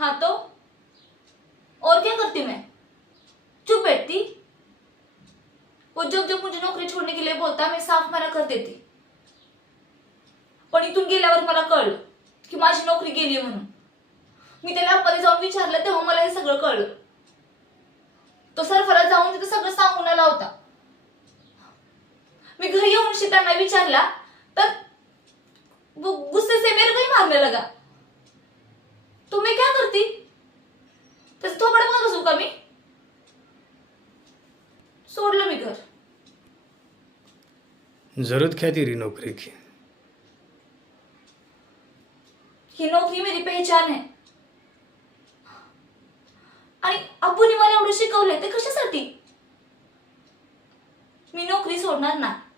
हाँ तो और क्या करती मैं, चुप बैठती। वो जब जब मुझे नोकरी छोड़ने के लिए बोलता मैं साफ मना कर देती, पण इथून गेल्यावर मला कळलं की माझी नोकरी गेली म्हणून. मी त्या लॅबमध्ये जाऊन विचारलं तेव्हा मला हे सगळं कळलं. तो सरफराज जाऊन तिथे सगळं सांगून आला होता. मी घरी येऊन त्यांना विचारला तर वो गुस्से से मेरे को ही मारने लगा. तो मैं क्या करती, त्याचं थोपड पण बसू का मी. सोडलं मी घर. जरूरत क्या तेरी नौकरी की? ही नोकरी मेरी पहचान है. आणि अब्बूने मला एवढं शिकवलंय ते कशासाठी. मी नोकरी सोडणार नाही.